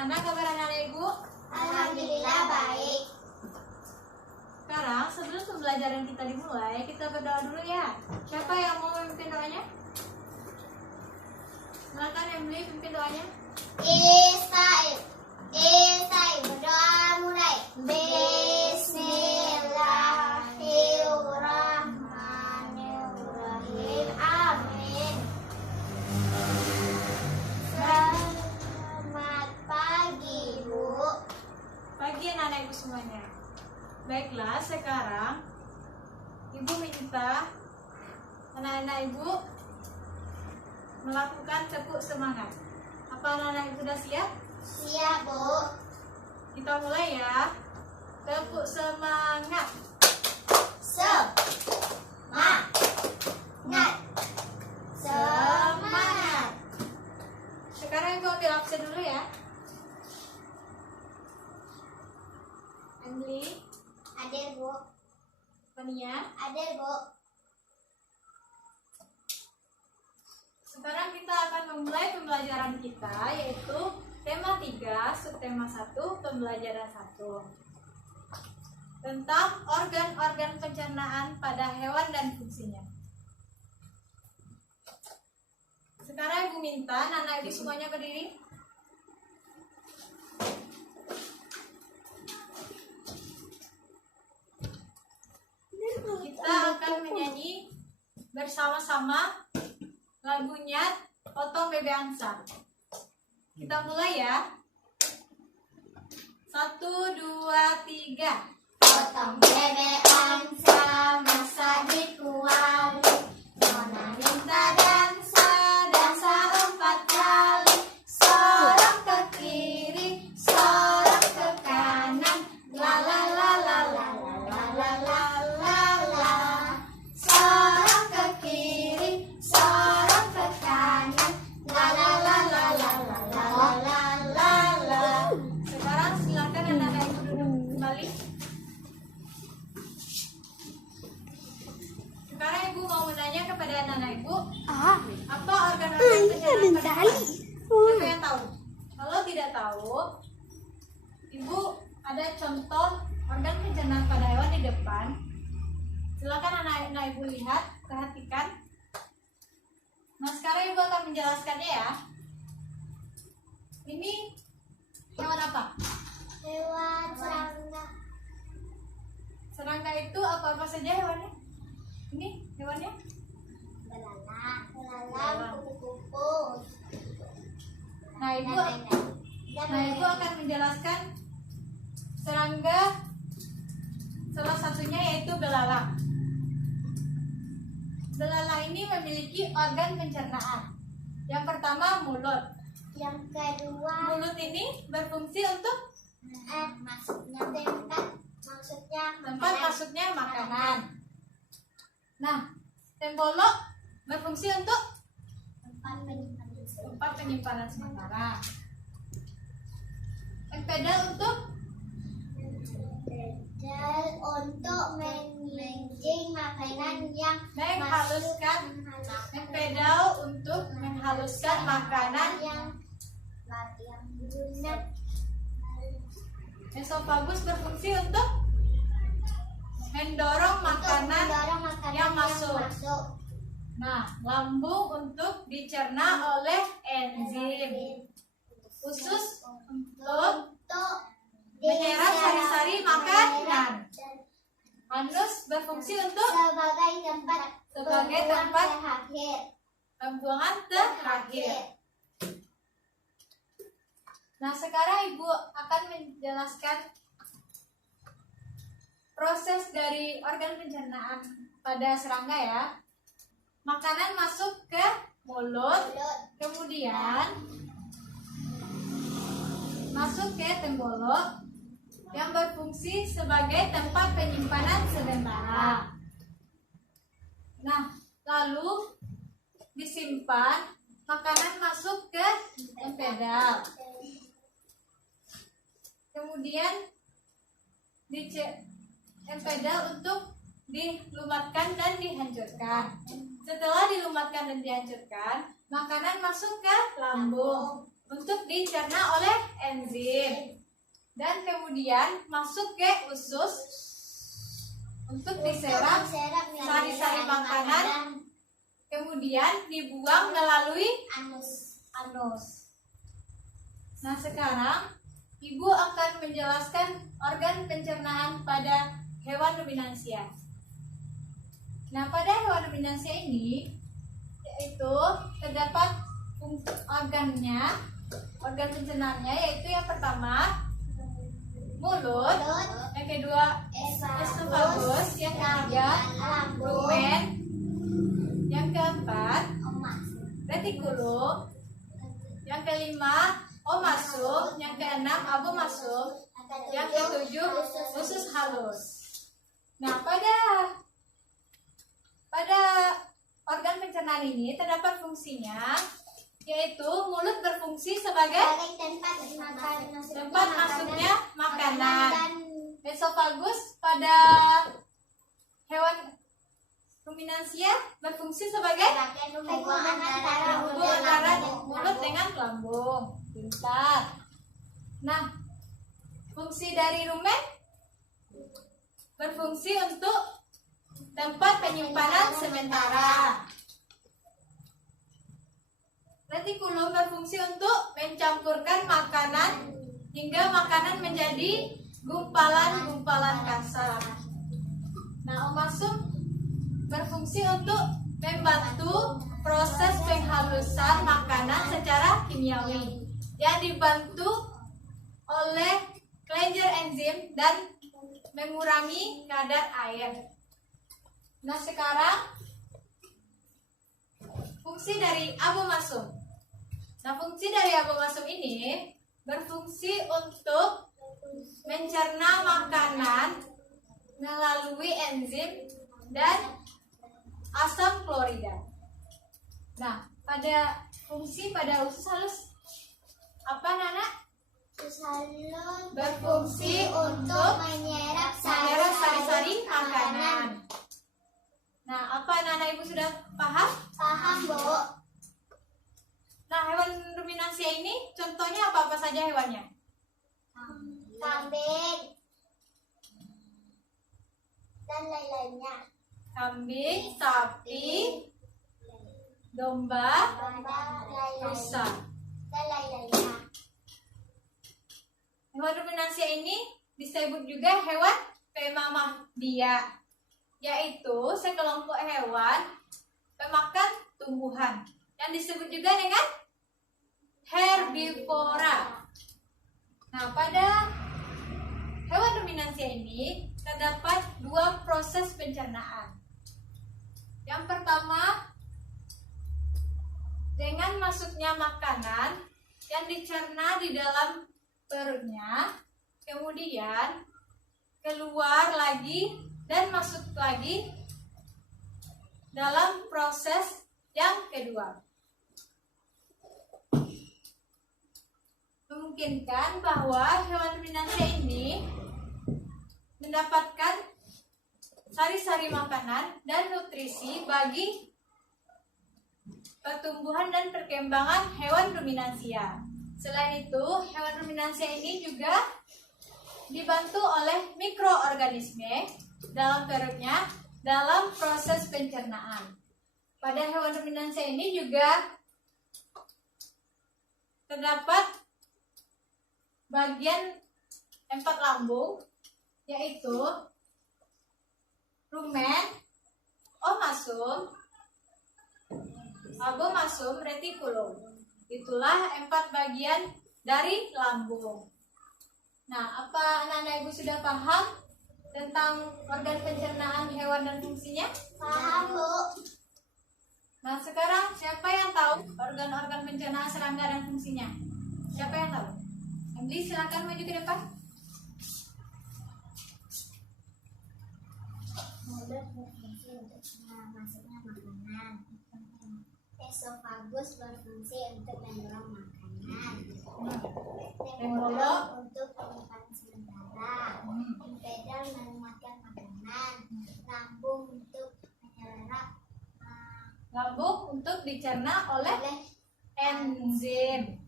Bagaimana kabar anak-anak ibu? Alhamdulillah baik. Sekarang sebelum pembelajaran kita dimulai, kita berdoa dulu ya. Siapa yang mau memimpin doanya? Silakan Emily pimpin doanya. Isai berdoa mulai. Bismillahirrahmanirrahim. Amin. Selamat pagi, Bu. Pagi anak-anak ibu semuanya. Baiklah, sekarang ibu minta anak-anak ibu melakukan tepuk semangat. Apa anak-anak ibu sudah siap? Siap, Bu. Kita mulai ya. Tepuk semangat. Semangat. Semangat. Sekarang ibu ambil absen dulu ya. Emily, Adil, Bu. Fania. Adil, Bu. Sekarang kita akan memulai pembelajaran kita, yaitu tema 3, subtema 1, pembelajaran 1, tentang organ-organ pencernaan pada hewan dan fungsinya. Sekarang ibu minta anak ibu semuanya berdiri. Kita akan menyanyi bersama-sama lagunya Potong Bebek Angsa. Kita mulai ya. 1, 2, 3. Potong bebek angsa masak di kuali. Nona minta dansa 4 kali. Sorong ke kiri, sorong ke kanan. La la la la la la la la la la. Sorong ke kiri, sorong ke kanan. La la la la la la la la la la. Sekarang silakan anak-anak ibu duduk kembali. Sekarang ibu mau menanya kepada anak-anak ibu, apa organ-organ pencernaan pada hewan? Siapa yang tahu? Kalau tidak tahu, ibu ada contoh organ pencernaan pada hewan di depan. Silakan anak-anak ibu lihat, perhatikan. Nah, sekarang ibu akan menjelaskannya ya. Ini hewan apa? Hewan serangga. Serangga itu apa saja hewannya? Ini hewannya? Belalang, kupu-kupu. Nah, ibu akan menjelaskan serangga, salah satunya yaitu belalang. Belalang ini memiliki organ pencernaan. Yang pertama mulut. Yang kedua, Mulut ini berfungsi untuk maksudnya tempat, tempat masuknya makanan. Nah, tembolok berfungsi untuk tempat penyimpanan sementara. Empedal untuk untuk mengincing makanan yang menghaluskan. Empedal untuk menghaluskan makanan. yang lunak. Esofagus berfungsi untuk mendorong makanan yang masuk. Nah, lambung untuk dicerna oleh enzim. Usus untuk menyerap sari-sari makanan. Anus berfungsi untuk sebagai tempat terakhir. pembuangan terakhir. Nah, sekarang ibu akan menjelaskan proses dari organ pencernaan pada serangga ya. Makanan masuk ke mulut, kemudian masuk ke tembolok yang berfungsi sebagai tempat penyimpanan sementara. Nah, lalu disimpan, makanan masuk ke empedal. Kemudian empedal untuk dilumatkan dan dihancurkan. Setelah dilumatkan dan dihancurkan, makanan masuk ke lambung. untuk dicerna oleh enzim dan kemudian masuk ke usus untuk diserap sari-sari makanan, kemudian dibuang melalui anus. Nah, sekarang Ibu akan menjelaskan organ pencernaan pada hewan ruminansia. Nah, pada hewan ruminansia ini yaitu terdapat organ pencernaannya, yaitu yang pertama mulut, yang kedua esofagus, yang ketiga rumen, yang keempat retikulum, yang kelima omasum, yang keenam abomasum, yang ketujuh usus halus. Nah, pada organ pencernaan ini terdapat fungsinya, yaitu mulut berfungsi sebagai tempat masuknya makanan. Esofagus pada hewan ruminansia berfungsi sebagai hubungan antara mulut dengan lambung. Pintar. Nah, fungsi dari rumen berfungsi untuk tempat penyimpanan sementara. Retikulum berfungsi untuk mencampurkan makanan hingga makanan menjadi gumpalan-gumpalan kasar. Nah, omasum berfungsi untuk membantu proses penghalusan makanan secara kimiawi yang dibantu oleh Cleansing enzim dan mengurangi kadar air. Nah, sekarang fungsi dari abomasum. Nah, fungsi dari abomasum ini berfungsi untuk mencerna makanan melalui enzim dan asam klorida. Nah, pada fungsi pada usus halus apa, Nana? Usus halus Berfungsi untuk menyerap sari-sari makanan. Nah, apa Nana Ibu sudah paham? Paham, Bu. Nah, hewan ruminansia ini contohnya apa saja hewannya? Kambing dan lain-lainnya. Kambing, sapi, domba, rusa. Dan lain-lainnya. Hewan ruminansia ini disebut juga hewan pemamah-dia, yaitu sekelompok hewan pemakan tumbuhan yang disebut juga dengan herbivora. Nah, pada hewan ruminansia ini terdapat dua proses pencernaan. Yang pertama, dengan masuknya makanan yang dicerna di dalam perutnya, kemudian keluar lagi dan masuk lagi dalam proses yang kedua. Memungkinkan bahwa hewan ruminansia ini mendapatkan sari-sari makanan dan nutrisi bagi pertumbuhan dan perkembangan hewan ruminansia. Selain itu, hewan ruminansia ini juga dibantu oleh mikroorganisme dalam perutnya dalam proses pencernaan. Pada hewan ruminansia ini juga terdapat bagian empat lambung, yaitu rumen, omasum, abomasum, retikulum. Itulah empat bagian dari lambung. Nah, apa anak-anak Ibu sudah paham tentang organ pencernaan hewan dan fungsinya? Paham, Bu. Nah, sekarang siapa yang tahu organ-organ pencernaan serangga dan fungsinya? Siapa yang tahu? Emily, silakan maju ke depan. Mulut berfungsi untuk masuknya makanan. Esofagus berfungsi untuk mendorong makanan. Retikulum untuk penyimpanan sementara. Impedal menguatkan makanan. Lambung untuk menyerap. Lambung untuk dicerna oleh enzim.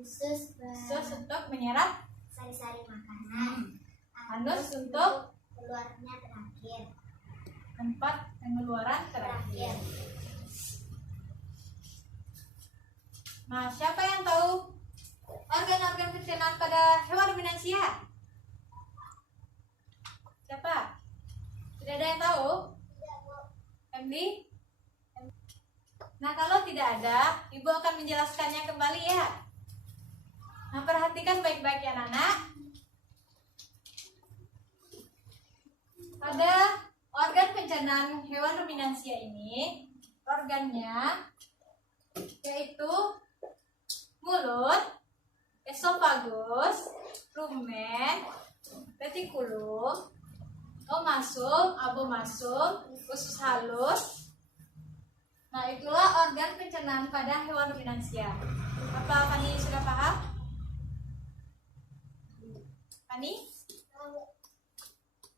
Usus Usus untuk menyerap. sari-sari makanan. Anus untuk keluarnya terakhir. tempat pengeluaran terakhir. Nah, siapa yang tahu organ-organ pencernaan pada hewan ruminansia? Siapa? Tidak ada yang tahu? Emily? Nah, kalau tidak ada, Ibu akan menjelaskannya kembali ya. Nah, perhatikan baik-baik ya anak-anak. Pada organ pencernaan hewan ruminansia ini, organnya yaitu mulut, esofagus, rumen, retikulum, omasum, abomasum, usus halus. Nah, itulah organ pencernaan pada hewan ruminansia. Apa Fani sudah paham? Fani?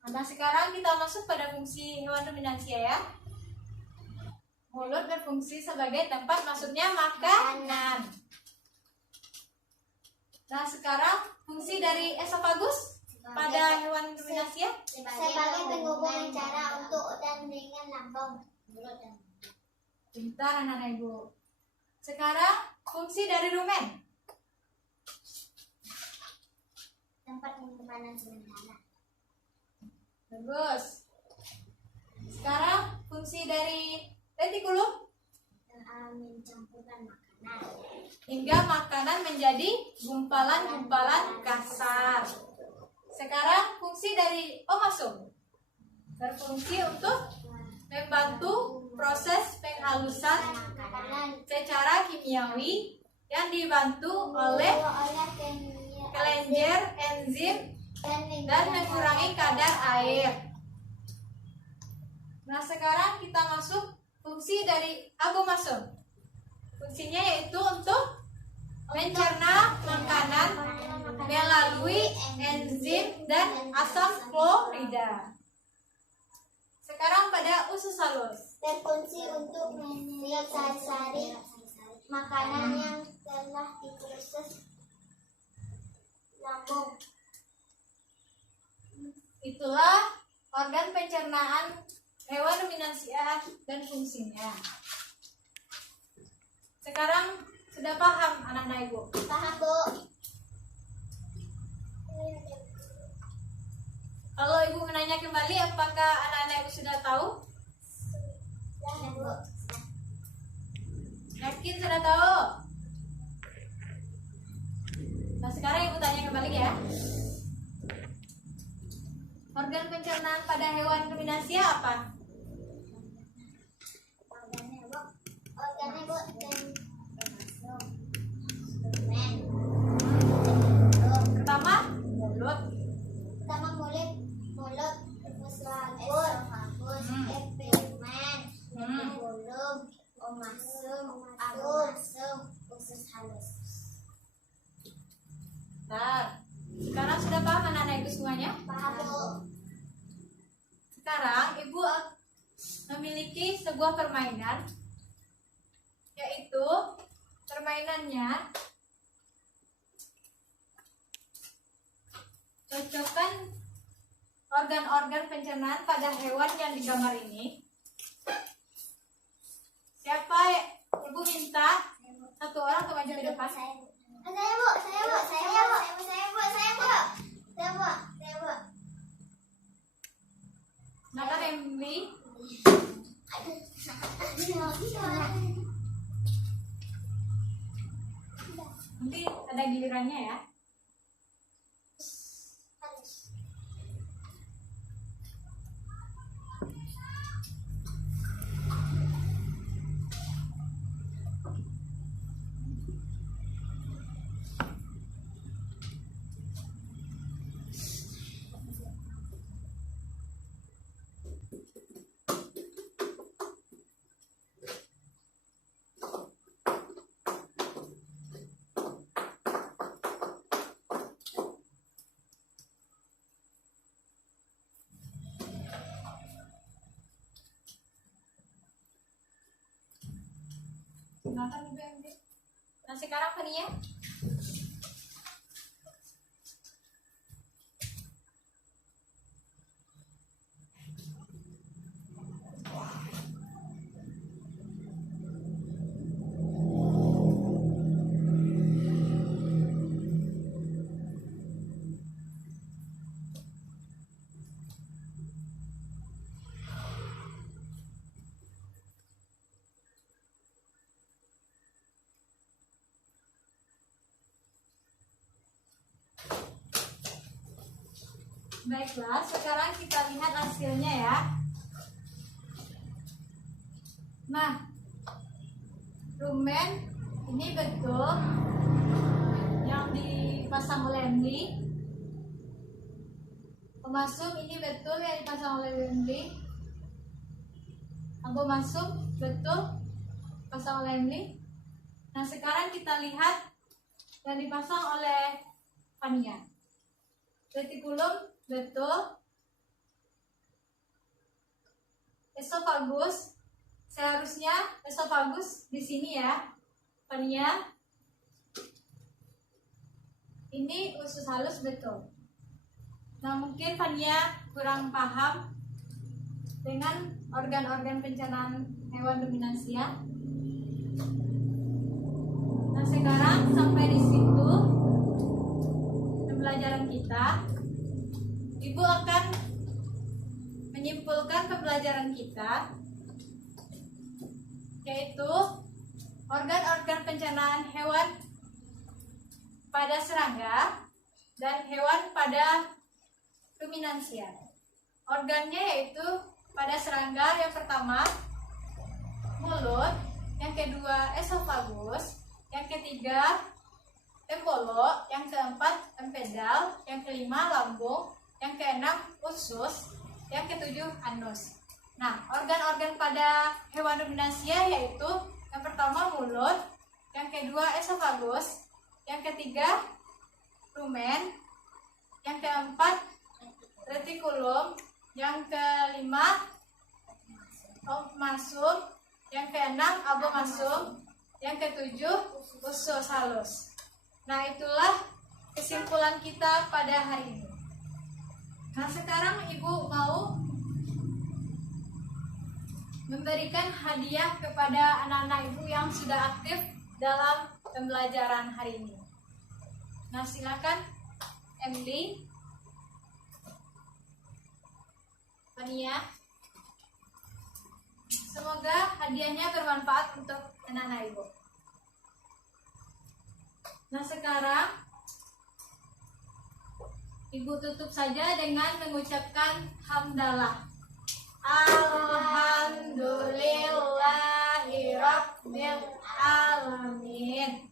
Nah, sekarang kita masuk pada fungsi hewan ruminansia ya. Mulut berfungsi sebagai tempat masuknya makanan. Nah, sekarang fungsi dari esofagus pada hewan ruminansia Sebagai penghubung cara untuk dan dengan lambung. Pintar anak-anak Ibu. Sekarang fungsi dari rumen. Tempat penyimpanan sementara. Bagus. Sekarang fungsi dari retikulum Mencampurkan makanan. hingga makanan menjadi gumpalan-gumpalan kasar. Sekarang fungsi dari omasum berfungsi untuk membantu proses penghalusan Makanan secara kimiawi yang dibantu oleh kelenjar enzim dan mengurangi kadar air. Nah, sekarang kita masuk fungsi dari abomasum. Fungsinya yaitu untuk mencerna makanan melalui enzim dan asam klorida. Sekarang pada usus halus. berfungsi untuk menyerap sari-sari makanan yang telah diproses lambung. Itulah organ pencernaan hewan ruminansia dan fungsinya. Sekarang sudah paham anak-anak Ibu? Paham, Bu? Kalau Ibu menanya kembali, apakah anak-anak Ibu sudah tahu? Sudah, Bu. Yakin sudah tahu? Nah, sekarang Ibu tanya kembali ya. Organ pencernaan pada hewan ruminansia apa? Organnya, Bu. Organnya, Bu. Rumen. Pertama, mulut. Pertama mulut, esofagus, epimen, retikulum, omasum, abomasum, usus halus. Bentar. Sekarang sudah paham anak-anak Ibu semuanya? Paham, Bu? Sekarang Ibu memiliki sebuah permainan, yaitu permainannya cocokkan organ-organ pencernaan pada hewan yang digambar ini. Siapa Ibu minta satu orang ke maju ke depan? Saya, Bu. Saya, Bu. Saya, Bu. Saya, Bu. Saya, Bu. Saya, Bu. Saya, Bu. Saya, Bu. Silakan Emily. Nanti ada gilirannya ya. Silakan Ibu Emily. Nah, sekarang Fania. Baiklah, sekarang kita lihat hasilnya ya. Nah, rumen ini betul yang dipasang oleh Emily. Pemasuk ini betul yang dipasang oleh Emily. Abu masuk betul pasang oleh Emily. Nah, sekarang kita lihat yang dipasang oleh Fania. Retikulum betul. Esofagus seharusnya esofagus di sini ya, Fania. Ini usus halus betul. Nah, mungkin Fania kurang paham dengan organ-organ pencernaan hewan ruminansia. Nah, sekarang sampai di situ pembelajaran kita. Ibu akan menyimpulkan pembelajaran kita, yaitu organ-organ pencernaan hewan pada serangga dan hewan pada ruminansia. Organnya yaitu pada serangga yang pertama mulut, yang kedua esofagus, yang ketiga tempolo, yang keempat empedal, yang kelima lambung, yang keenam usus, yang ketujuh anus. Nah, organ-organ pada hewan ruminansia yaitu yang pertama mulut, yang kedua esofagus, yang ketiga rumen, yang keempat retikulum, yang kelima masum, yang keenam abomasum, yang ketujuh usus halus. Nah, itulah kesimpulan kita pada hari ini. Nah, sekarang Ibu mau memberikan hadiah kepada anak-anak Ibu yang sudah aktif dalam pembelajaran hari ini. Nah, silakan Emily, Fania. Semoga hadiahnya bermanfaat untuk anak-anak Ibu. Nah, sekarang Ibu tutup saja dengan mengucapkan hamdalah. Alhamdulillahirabbil alamin.